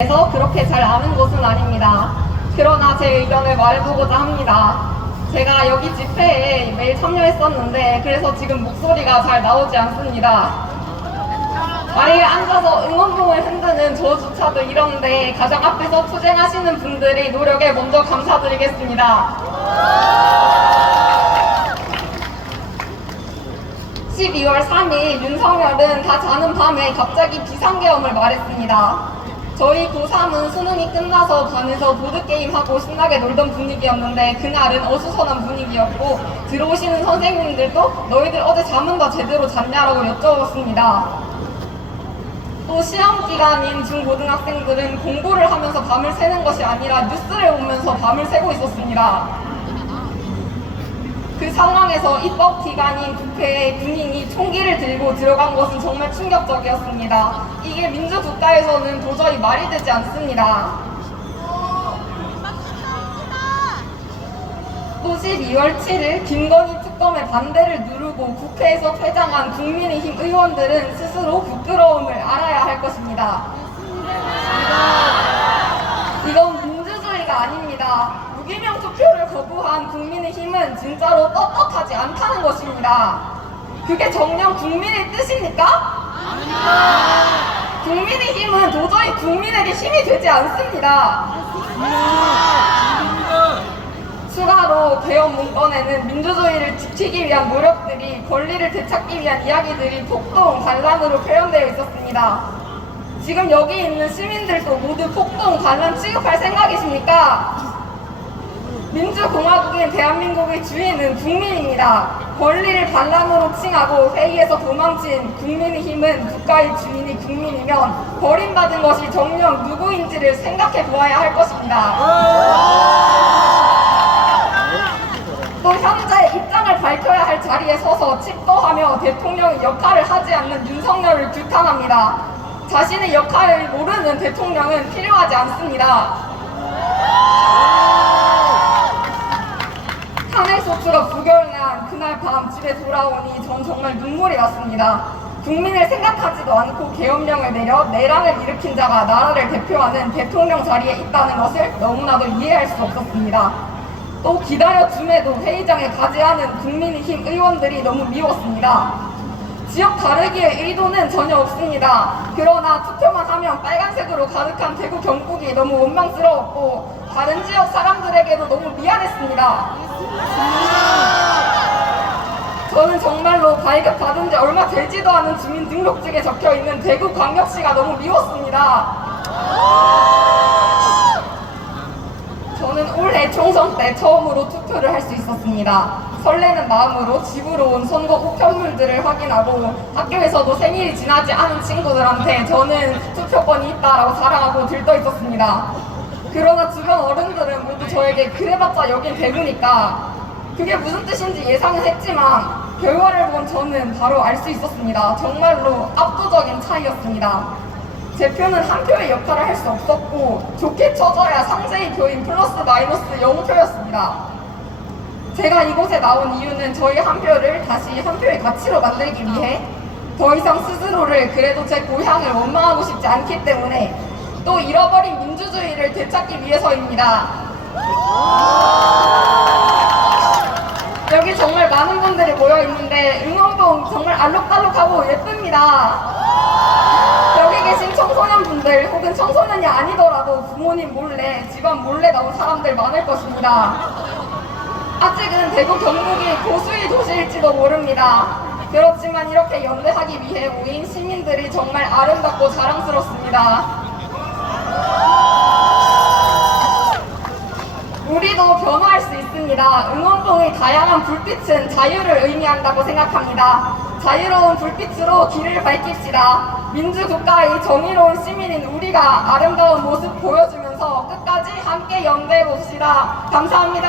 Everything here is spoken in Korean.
그래서 그렇게 잘 아는 것은 아닙니다. 그러나 제 의견을 말해보고자 합니다. 제가 여기 집회에 매일 참여했었는데 그래서 지금 목소리가 잘 나오지 않습니다. 자리에 앉아서 응원봉을 흔드는 저조차도 이런데 가장 앞에서 투쟁하시는 분들의 노력에 먼저 감사드리겠습니다. 12월 3일 윤석열은 다 자는 밤에 갑자기 비상계엄을 말했습니다. 저희 고3은 수능이 끝나서 반에서 보드게임하고 신나게 놀던 분위기였는데 그날은 어수선한 분위기였고 들어오시는 선생님들도 너희들 어제 잠은 다 제대로 잤냐라고 여쭤봤습니다. 또 시험기간인 중고등학생들은 공부를 하면서 밤을 새는 것이 아니라 뉴스를 보면서 밤을 새고 있었습니다. 그 상황에서 입법기관인 국회에 군인이 총기를 들고 들어간 것은 정말 충격적이었습니다. 이게 민주국가에서는 도저히 말이 되지 않습니다. 또 12월 7일 김건희 특검의 반대를 누르고 국회에서 퇴장한 국민의힘 의원들은 스스로 부끄러움을 알아야 할 것입니다. 이건 민주주의가 아닙니다. 무기명 투표를 거부한 국민의힘은 진짜로 떳떳하지 않다는 것입니다. 그게 정녕 국민의 뜻입니까? 아닙니다. 국민의힘은 도저히 국민에게 힘이 되지 않습니다. 추가로 개헌 문건에는 민주주의를 지키기 위한 노력들이 권리를 되찾기 위한 이야기들이 폭동, 반란으로 표현되어 있었습니다. 지금 여기 있는 시민들도 모두 폭동, 반란 취급할 생각이십니까? 민주공화국인 대한민국의 주인은 국민입니다. 권리를 반란으로 칭하고 회의에서 도망친 국민의힘은 국가의 주인이 국민이면 버림받은 것이 정녕 누구인지를 생각해 보아야 할 것입니다. 또 현재 입장을 밝혀야 할 자리에 서서 칩도하며 대통령의 역할을 하지 않는 윤석열을 규탄합니다. 자신의 역할을 모르는 대통령은 필요하지 않습니다. 탄핵소추가 부결난 그날 밤 집에 돌아오니 전 정말 눈물이 났습니다. 국민을 생각하지도 않고 계엄령을 내려 내란을 일으킨 자가 나라를 대표하는 대통령 자리에 있다는 것을 너무나도 이해할 수 없었습니다. 또 기다려줌에도 회의장에 가지 않은 국민의힘 의원들이 너무 미웠습니다. 지역 다르기의 의도는 전혀 없습니다. 그러나 투표만 하면 빨간색으로 가득한 대구 경북이 너무 원망스러웠고 다른 지역 사람들에게도 너무 미안했습니다. 저는 정말로 발급받은 지 얼마 되지도 않은 주민등록증에 적혀있는 대구광역시가 너무 미웠습니다. 저는 올해 총선 때 처음으로 투표를 할 수 있었습니다. 설레는 마음으로 집으로 온 선거 우편물들을 확인하고 학교에서도 생일이 지나지 않은 친구들한테 저는 투표권이 있다라고 자랑하고 들떠 있었습니다. 그러나 주변 어른들은 모두 저에게 그래봤자 여긴 대구니까 그게 무슨 뜻인지 예상은 했지만 결과를 본 저는 바로 알 수 있었습니다. 정말로 압도적인 차이였습니다. 제 표는 한 표의 역할을 할 수 없었고 좋게 쳐져야 상세히 표인 플러스 마이너스 0표였습니다. 제가 이곳에 나온 이유는 저희 한 표를 다시 한 표의 가치로 만들기 위해 더 이상 스스로를 그래도 제 고향을 원망하고 싶지 않기 때문에 또 잃어버린 민주주의를 되찾기 위해서입니다. 여기 정말 많은 분들이 모여있는데 응원봉 정말 알록달록하고 예쁩니다. 여기 계신 청소년분들 혹은 청소년이 아니더라도 부모님 몰래 집안 몰래 나온 사람들 많을 것입니다. 아직은 대구 경북이 고수의 도시일지도 모릅니다. 그렇지만 이렇게 연대하기 위해 모인 시민들이 정말 아름답고 자랑스럽습니다. 우리도 변화할 수 있습니다. 응원봉의 다양한 불빛은 자유를 의미한다고 생각합니다. 자유로운 불빛으로 길을 밝힙시다. 민주국가의 정의로운 시민인 우리가 아름다운 모습 보여주면서 끝까지 함께 연대해 봅시다. 감사합니다.